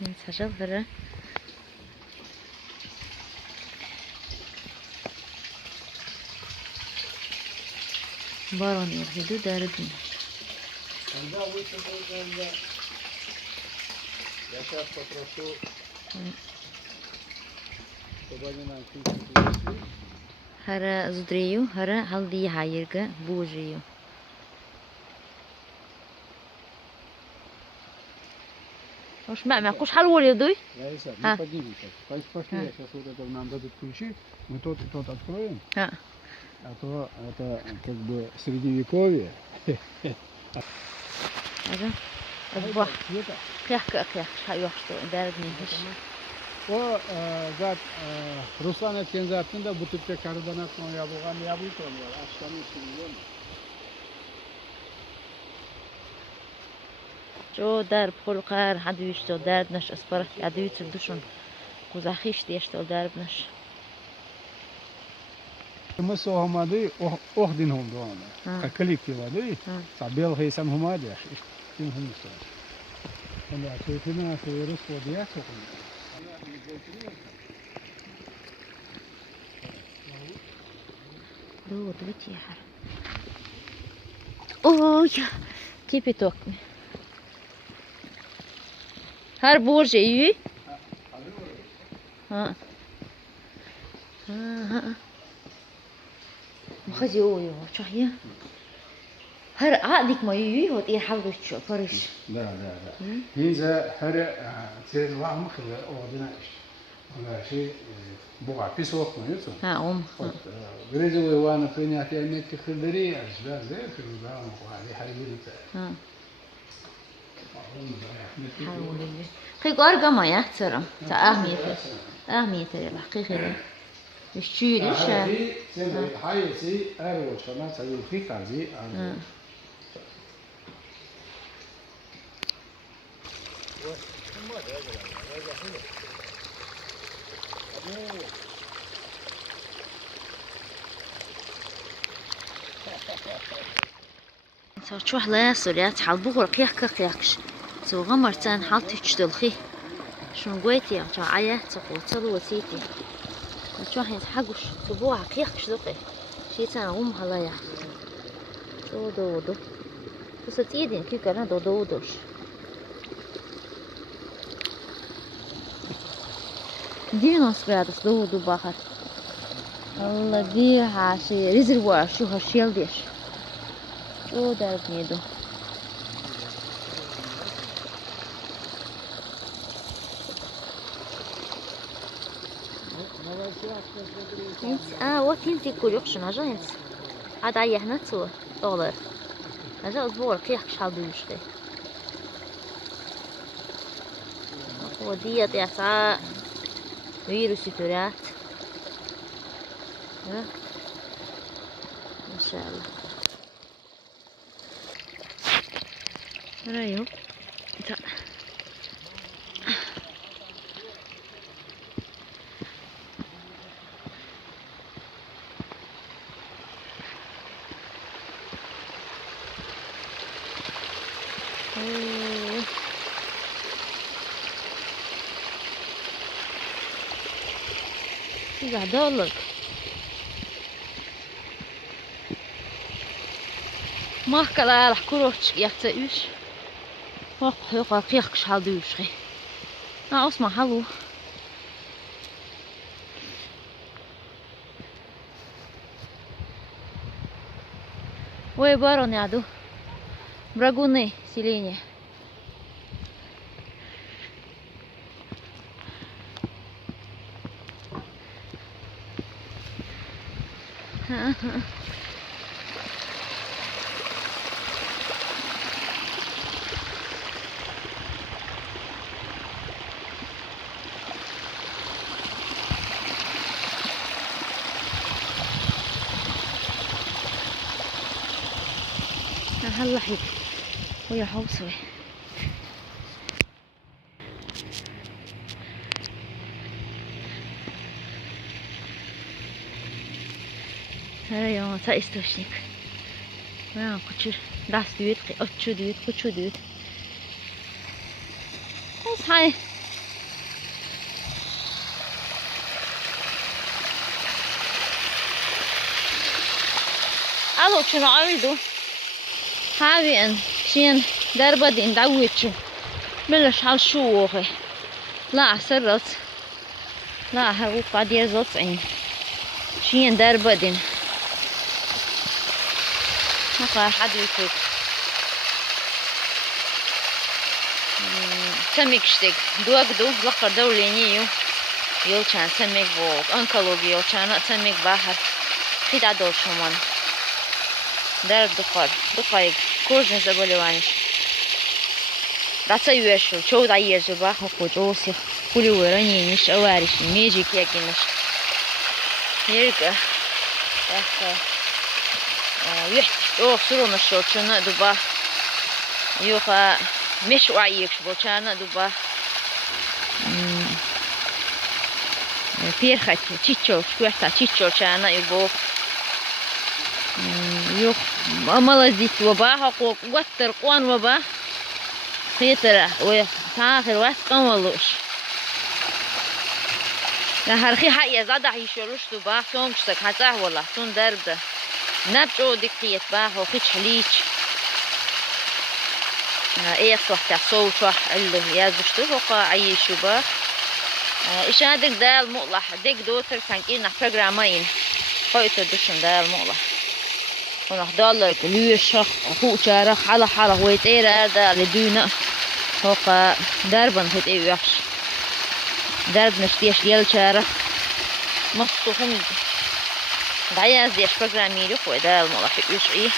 نسجل هره باران يرهدو داردين هره زدريو هره هلدي هايرغا بوجيو Hoş mı? Kuş hal oluyordu? Не поднимемся. Пошли, я сейчас вот это нам дадут ключи, мы тот и тот откроем. А то это как бы средневековье. Ага. Бах. Кях. Yok işte derdinmiş. O zat Ruslan etken zatında bu tipte karıdan atma yapılan yapıyı konuyor. Aşkanın için biliyor musun? جو درب خل قار حد يشتغل درب نش أسبرة عدو يتردشون وزاخيش ديشتغل درب نش. Мы согмады охдин хомду ана. Коллектив ады. Сабел хейсам хомады. Тим хомсо. Onda çeşitli şeyleri soruya sokuyor. Doğru bitiyor. Oy. Tipi tokmi. Her borcu iyi. Ha. Bakıcı oluyor. Çok iyi. Her adik mi iyi? Hadi iyi havlu şu Paris. Da. Nize her senin var mı kılı orduna iş. Ona şey bu var pis okmuyorsun. Ha om. Грызовые ванны принятия метки хылдыри, да, да, вали хайбирита. Ha. Kıyık ama ya tırım. Ta ahmiyeti ya kıyık. İşçiydi şey. Hayırsı erol şuna sayı fikardı. شو حلا سوريات حلبوغر قياكش سو غمرتان حالت تشتلخي شو قويتي يا عيا تقوتل وسيتي شو حين حقوش تبوع قياكش دقي شي تان غم حلايا دو بس تيدين كي كنا دوش ديناس بعدس دو باخر الله بيها شي ريزرفوار شو هالشيل ديش شو درب نيدو وات انتي كوريوكشن اجا انت عاد عيه هنا تو اغلر اجا اسبوع كيحكش حال دوشتي هو ديت يعطى فيروس تورات ما شاء الله رايو قاعدة أقولك ما كلا راح كروش يحتاج يقع قيقش حالدوش خي اسمع حلو وي بارون يعدو براغوني селение هلا حيك ويا حوصوي هاي تا استوشنيك ما كتير داس ديت كتشو ديت بس هاي حالو شنو عملوا حاوين شين دربدين داويتشو بلش حال شوخي لا سرت لا هو قد يزطعين شين دربدين هقا حد يفوت سمك شتك دوغدو لقر دولينيو يوچان سمك بوغ انكالوغي يوچان سمك باحر خيدا دول شمان درب دقايق كورجن заболеваний راسا يوشو чоу да ержу баху кожоси кулиу ранениш авариш межик якиниш ерика так يحت سرون الشوشنا دوبا يوخا مش وعيك بوشانا دوبا بيرخت تشيتشو شويتا تشيتشو شانا يبو يوخ مالزيت وبا حقوق وتر قوان وبا خيتره وتاخر واس قملوش هرخي حقيقة زاده هيشولوش دوبا سونكشتك هتاه والله سون دربده نبجو دكتيت باهو خيش حليش ايه صح تحصو صح اللي يازشتو هقا عيشو با ايش هادك دال مقلح ديك دوتر كانكينا برنامين خيطو دوشن دال مقلح ونح دالك ليشخ اخو شارخ على حالة ويتيرا دال دونا هقا دربن هيت ايه وحش درب نشتيش ديال شارخ مصطوهم دعيا زيش برناميرو ودا الملح يشعي